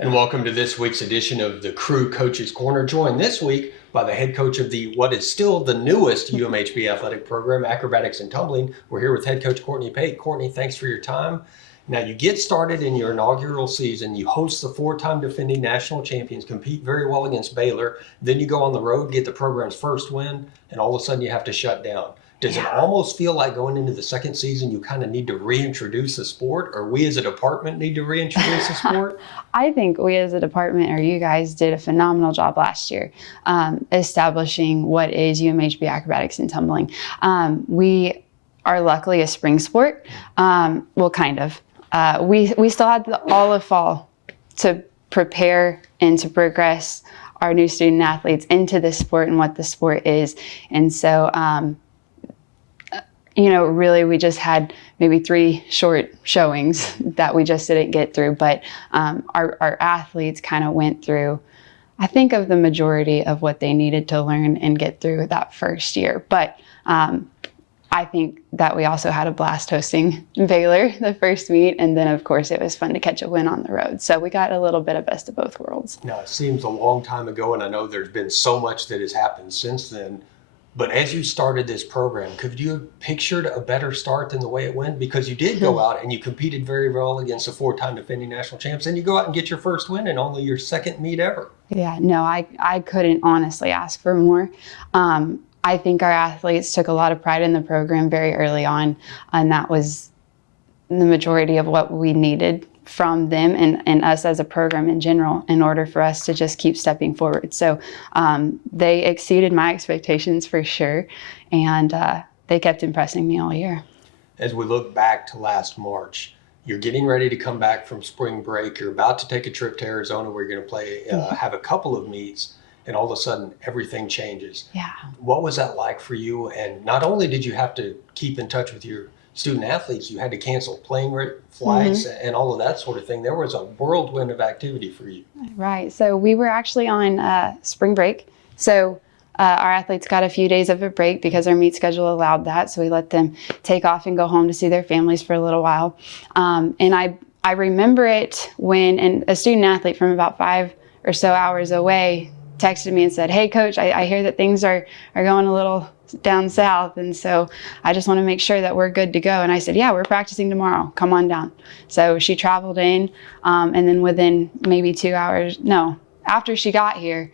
And welcome to this week's edition of the Crew Coaches Corner, joined this week by the head coach of what is still the newest UMHB athletic program, acrobatics and tumbling. We're here with head coach Courtney Pate. Courtney, thanks for your time. Now, you get started in your inaugural season. You host the four-time defending national champions, compete very well against Baylor. Then you go on the road, get the program's first win, and all of a sudden you have to shut down. Does it almost feel like going into the second season, you kind of need to reintroduce the sport, or we as a department need to reintroduce the sport? I think we as a department, or you guys, did a phenomenal job last year establishing what is UMHB acrobatics and tumbling. We are luckily a spring sport. Well, kind of. We still had all of fall to prepare and to progress our new student athletes into this sport and what the sport is. And so, really we just had maybe 3 short showings that we just didn't get through. But our athletes kind of went through, I think, of the majority of what they needed to learn and get through that first year. But I think that we also had a blast hosting Baylor the first meet. And then, of course, it was fun to catch a win on the road. So we got a little bit of best of both worlds. Now, it seems a long time ago, and I know there's been so much that has happened since then. But as you started this program, could you have pictured a better start than the way it went? Because you did go out and you competed very well against the 4-time defending national champs, and you go out and get your first win in only your second meet ever. Yeah, no, I couldn't honestly ask for more. I think our athletes took a lot of pride in the program very early on, and that was the majority of what we needed from them and us as a program in general in order for us to just keep stepping forward. So they exceeded my expectations for sure, and they kept impressing me all year. As we look back to last March, you're getting ready to come back from spring break. You're about to take a trip to Arizona where you're going to play, have a couple of meets, and all of a sudden everything changes. Yeah. What was that like for you? And not only did you have to keep in touch with your student athletes, you had to cancel plane flights and all of that sort of thing. There was a whirlwind of activity for you. Right. So we were actually on spring break. So our athletes got a few days of a break because our meet schedule allowed that. So we let them take off and go home to see their families for a little while. And I remember it when a student athlete from about 5 or so hours away texted me and said, "Hey, Coach, I hear that things are going a little down south, and so I just want to make sure that we're good to go." And I said, "Yeah, we're practicing tomorrow. Come on down." So she traveled in, and then within maybe 2 hours, after she got here,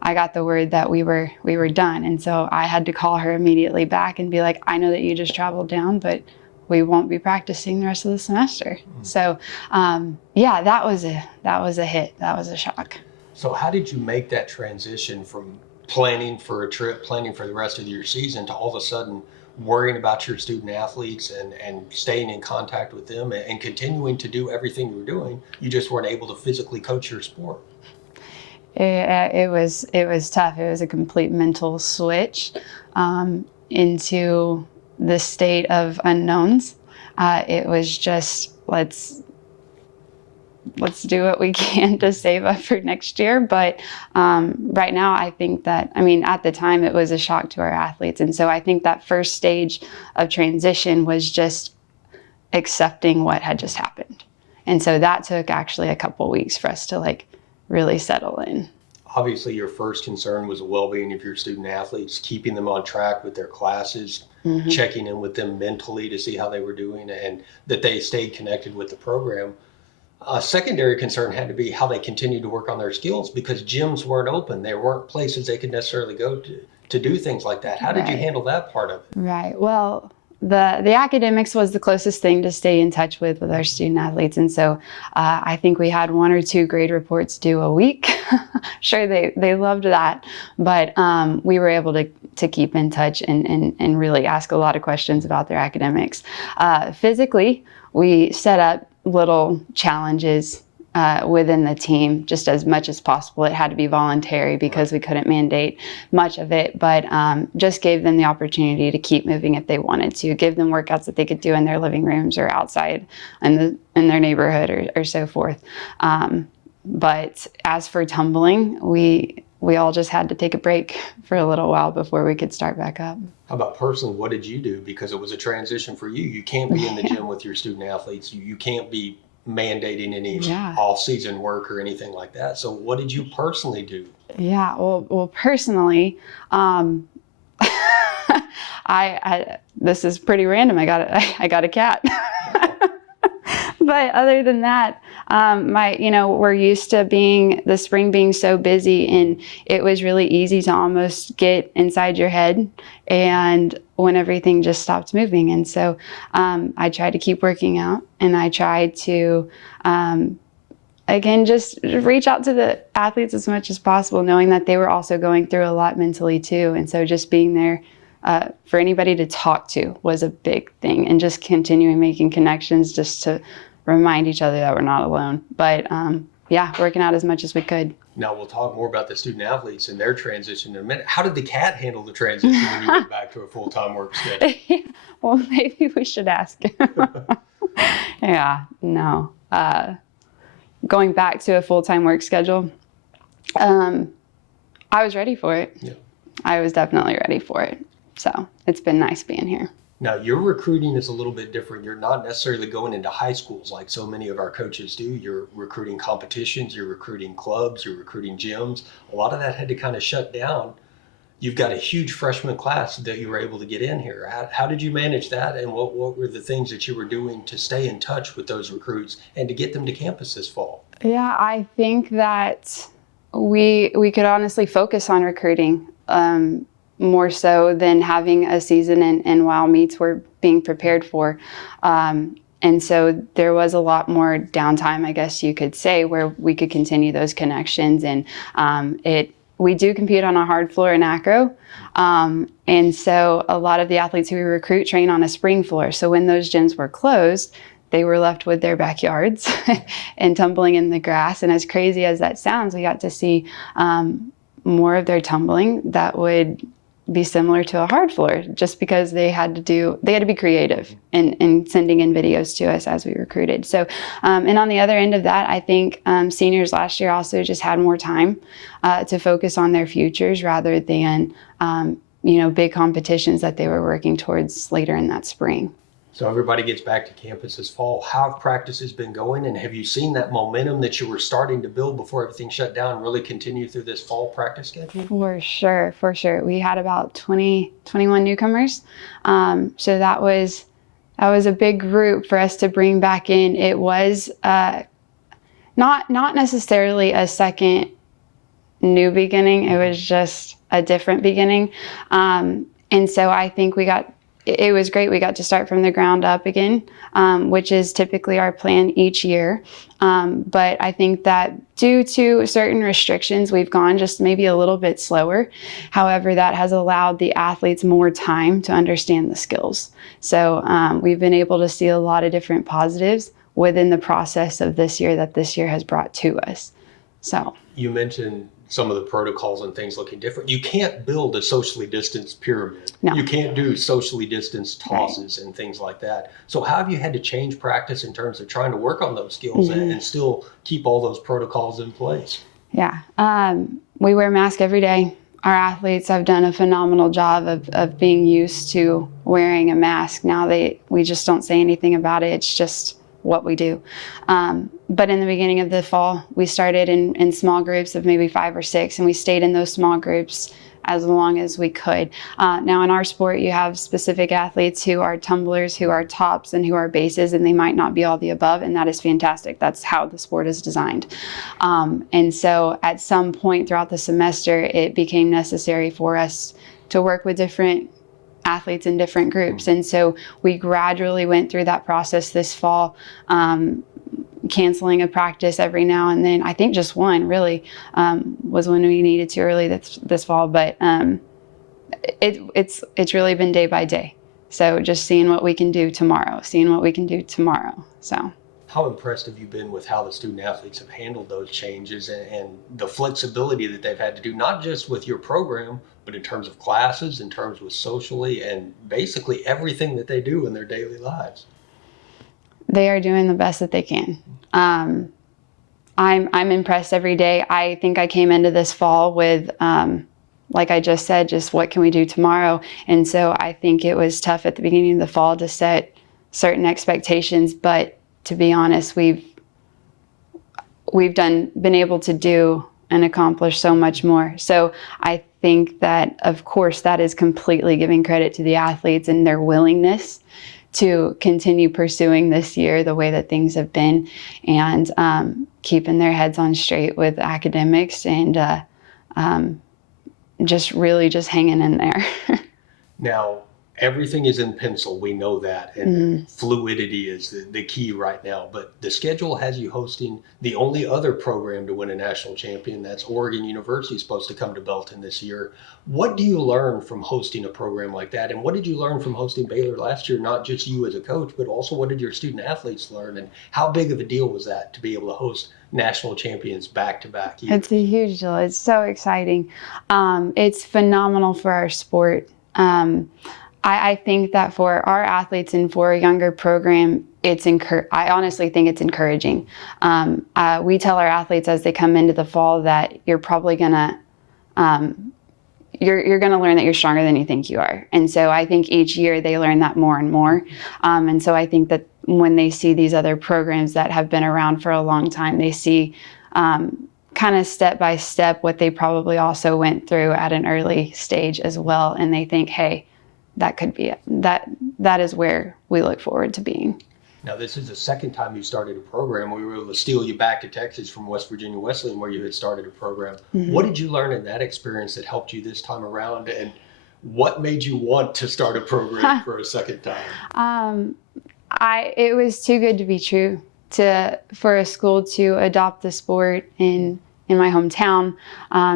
I got the word that we were done. And so I had to call her immediately back and be like, "I know that you just traveled down, but we won't be practicing the rest of the semester." So that was a hit. That was a shock. So how did you make that transition from planning for a trip, planning for the rest of your season, to all of a sudden worrying about your student athletes and staying in contact with them and continuing to do everything you were doing? You just weren't able to physically coach your sport. It was tough. It was a complete mental switch into the state of unknowns. It was just, let's do what we can to save up for next year. But right now, I think that, at the time, it was a shock to our athletes. And so I think that first stage of transition was just accepting what had just happened. And so that took actually a couple weeks for us to really settle in. Obviously, your first concern was the well-being of your student athletes, keeping them on track with their classes, checking in with them mentally to see how they were doing, and that they stayed connected with the program. A secondary concern had to be how they continued to work on their skills, because gyms weren't open. There weren't places they could necessarily go to do things like that. How did you handle that part of it? Right. Well, the academics was the closest thing to stay in touch with our student athletes. And so I think we had 1 or 2 grade reports due a week. Sure, they loved that. But we were able to keep in touch and really ask a lot of questions about their academics. Physically, we set up little challenges within the team just as much as possible. It had to be voluntary because we couldn't mandate much of it, but just gave them the opportunity to keep moving if they wanted to, give them workouts that they could do in their living rooms or outside in their neighborhood or so forth. But as for tumbling, we all just had to take a break for a little while before we could start back up. How about personally, what did you do? Because it was a transition for you. You can't be in the gym with your student athletes. You can't be mandating any Yeah. off-season work or anything like that. So what did you personally do? Yeah, well, personally, I this is pretty random. I got a cat. But other than that, we're used to the spring being so busy, and it was really easy to almost get inside your head and when everything just stopped moving. And so I tried to keep working out, and I tried to, again, just reach out to the athletes as much as possible, knowing that they were also going through a lot mentally too. And so just being there for anybody to talk to was a big thing, and just continuing making connections just to remind each other that we're not alone. But working out as much as we could. Now we'll talk more about the student athletes and their transition in a minute. How did the cat handle the transition when you went back to a full-time work schedule? Well, maybe we should ask. Yeah, no. Going back to a full-time work schedule, I was ready for it. Yeah. I was definitely ready for it. So it's been nice being here. Now, your recruiting is a little bit different. You're not necessarily going into high schools like so many of our coaches do. You're recruiting competitions, you're recruiting clubs, you're recruiting gyms. A lot of that had to kind of shut down. You've got a huge freshman class that you were able to get in here. How did you manage that, and what were the things that you were doing to stay in touch with those recruits and to get them to campus this fall? Yeah, I think that we could honestly focus on recruiting more so than having a season and while meets were being prepared for. And so there was a lot more downtime, I guess you could say, where we could continue those connections. And we do compete on a hard floor in acro. And so a lot of the athletes who we recruit train on a spring floor. So when those gyms were closed, they were left with their backyards and tumbling in the grass. And as crazy as that sounds, we got to see more of their tumbling that would be similar to a hard floor, just because they had to be creative in sending in videos to us as we recruited. So, and on the other end of that, I think seniors last year also just had more time to focus on their futures rather than, big competitions that they were working towards later in that spring. So everybody gets back to campus this fall. How have practices been going, and have you seen that momentum that you were starting to build before everything shut down really continue through this fall practice schedule? For sure. We had about 21 newcomers. So that was a big group for us to bring back in. It was not necessarily a second new beginning. It was just a different beginning. And so I think it was great. We got to start from the ground up again, which is typically our plan each year. But I think that due to certain restrictions, we've gone just maybe a little bit slower. However, that has allowed the athletes more time to understand the skills. So we've been able to see a lot of different positives within the process of this year that this year has brought to us. So you mentioned some of the protocols and things looking different. You can't build a socially distanced pyramid. No. You can't do socially distanced tosses and things like that. So how have you had to change practice in terms of trying to work on those skills and still keep all those protocols in place? Yeah, we wear masks every day. Our athletes have done a phenomenal job of being used to wearing a mask. Now we just don't say anything about it. It's just what we do. But in the beginning of the fall, we started in small groups of maybe 5 or 6, and we stayed in those small groups as long as we could. Now in our sport, you have specific athletes who are tumblers, who are tops, and who are bases, and they might not be all the above, and that is fantastic. That's how the sport is designed. And so at some point throughout the semester, it became necessary for us to work with different athletes in different groups. And so we gradually went through that process this fall, canceling a practice every now and then. I think just one really was when we needed to early this fall, but it's really been day by day. So just seeing what we can do tomorrow. So how impressed have you been with how the student athletes have handled those changes and the flexibility that they've had to do, not just with your program, but in terms of classes, in terms with socially, and basically everything that they do in their daily lives? They are doing the best that they can. I'm impressed every day. I think I came into this fall with, like I just said, just what can we do tomorrow? And so I think it was tough at the beginning of the fall to set certain expectations, but to be honest, we've we've been able to do and accomplish so much more. So I think that, of course, that is completely giving credit to the athletes and their willingness to continue pursuing this year the way that things have been, and keeping their heads on straight with academics, and just hanging in there. Now, everything is in pencil. We know that. And fluidity is the key right now. But the schedule has you hosting the only other program to win a national champion. That's Oregon University, supposed to come to Belton this year. What do you learn from hosting a program like that? And what did you learn from hosting Baylor last year? Not just you as a coach, but also what did your student athletes learn? And how big of a deal was that to be able to host national champions back-to-back years? It's a huge deal. It's so exciting. It's phenomenal for our sport. I think that for our athletes and for a younger program, I honestly think it's encouraging. We tell our athletes as they come into the fall that you're probably gonna, you're gonna learn that you're stronger than you think you are. And so I think each year they learn that more and more. And so I think that when they see these other programs that have been around for a long time, they see kind of step by step what they probably also went through at an early stage as well. And they think, hey, that could be it. That is where we look forward to being. Now, this is the second time you started a program. We were able to steal you back to Texas from West Virginia Wesleyan, where you had started a program. What did you learn in that experience that helped you this time around? And what made you want to start a program for a second time? It was too good to be true for a school to adopt the sport in my hometown.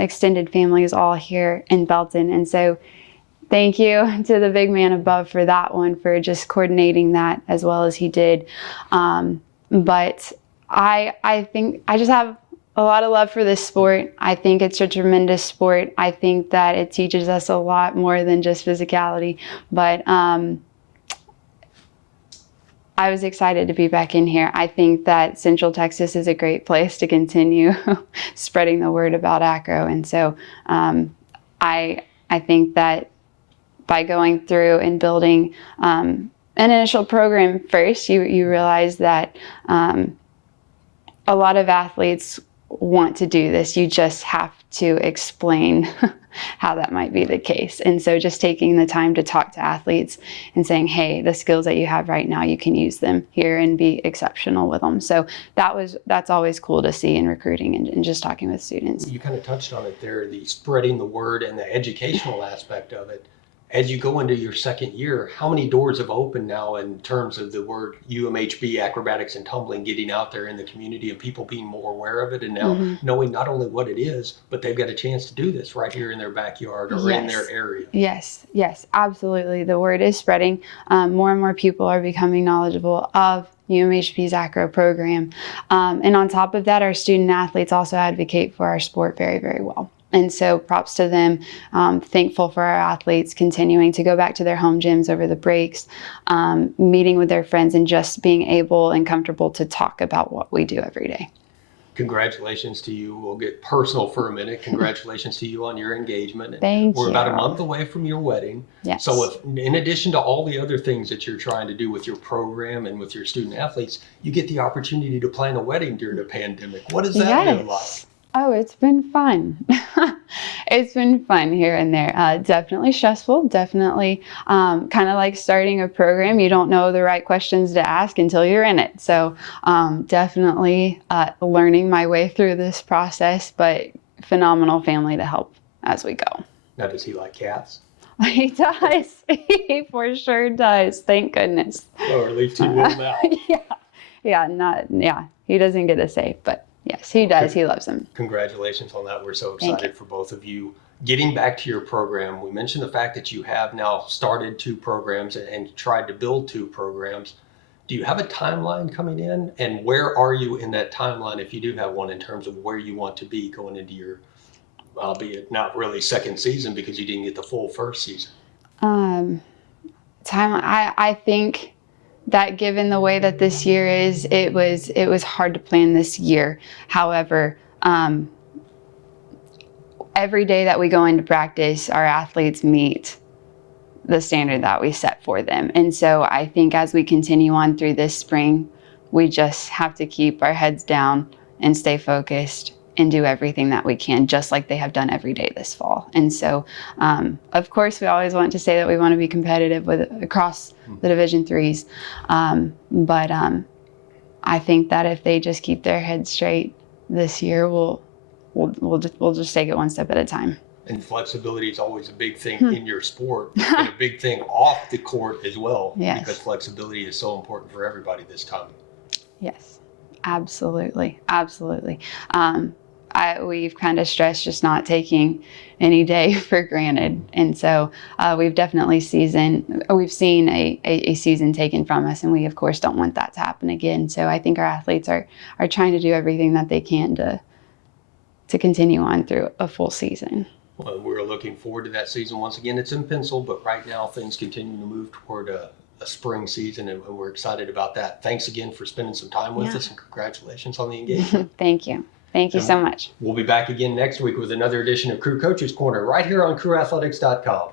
Extended family is all here in Belton. And so thank you to the big man above for that one, for just coordinating that as well as he did. But I think I just have a lot of love for this sport. I think it's a tremendous sport. I think that it teaches us a lot more than just physicality. But I was excited to be back in here. I think that Central Texas is a great place to continue spreading the word about acro. And so I think that by going through and building an initial program first, you realize that a lot of athletes want to do this. You just have to explain how that might be the case. And so just taking the time to talk to athletes and saying, hey, the skills that you have right now, you can use them here and be exceptional with them. So that's always cool to see in recruiting and just talking with students. You kind of touched on it there, the spreading the word and the educational aspect of it. As you go into your second year, how many doors have opened now in terms of the word UMHB acrobatics and tumbling getting out there in the community and people being more aware of it, and now knowing not only what it is, but they've got a chance to do this right here in their backyard or in their area? Yes, absolutely. The word is spreading. More and more people are becoming knowledgeable of UMHB's acro program. And on top of that, our student athletes also advocate for our sport very, very well. And so props to them. Thankful for our athletes continuing to go back to their home gyms over the breaks, meeting with their friends, and just being able and comfortable to talk about what we do every day. Congratulations to you. We'll get personal for a minute. Congratulations to you on your engagement. Thank you. We're about a month away from your wedding. Yes. So if, in addition to all the other things that you're trying to do with your program and with your student athletes, you get the opportunity to plan a wedding during the pandemic. What does that been like? Oh, it's been fun. It's been fun here and there. Definitely stressful. Definitely kind of like starting a program. You don't know the right questions to ask until you're in it. So definitely learning my way through this process, but phenomenal family to help as we go. Now, does he like cats? He does. He for sure does. Thank goodness. Or at least he will now. Yeah. He doesn't get a say, but yes, he does. He loves them. Congratulations on that. We're so excited for both of you. Getting back to your program, we mentioned the fact that you have now started 2 programs and tried to build 2 programs. Do you have a timeline coming in? And where are you in that timeline, if you do have one, in terms of where you want to be going into your, albeit not really second season because you didn't get the full first season? Timeline. I think that given the way that this year is, it was hard to plan this year. However, every day that we go into practice, our athletes meet the standard that we set for them. And so I think as we continue on through this spring, we just have to keep our heads down and stay focused and do everything that we can, just like they have done every day this fall. And so, of course, we always want to say that we want to be competitive across the Division threes. But I think that if they just keep their heads straight this year, we'll just take it one step at a time. And flexibility is always a big thing in your sport, and a big thing off the court as well. Yes. Because flexibility is so important for everybody this time. Yes, absolutely, absolutely. We've kind of stressed just not taking any day for granted, and so we've definitely seen a season taken from us, and we of course don't want that to happen again. So I think our athletes are trying to do everything that they can to continue on through a full season. Well, we're looking forward to that season. Once again, it's in pencil, but right now things continue to move toward a spring season, and we're excited about that. Thanks again for spending some time with us, and congratulations on the engagement. Thank you. Thank you so much. We'll be back again next week with another edition of Crew Coaches Corner right here on crewathletics.com.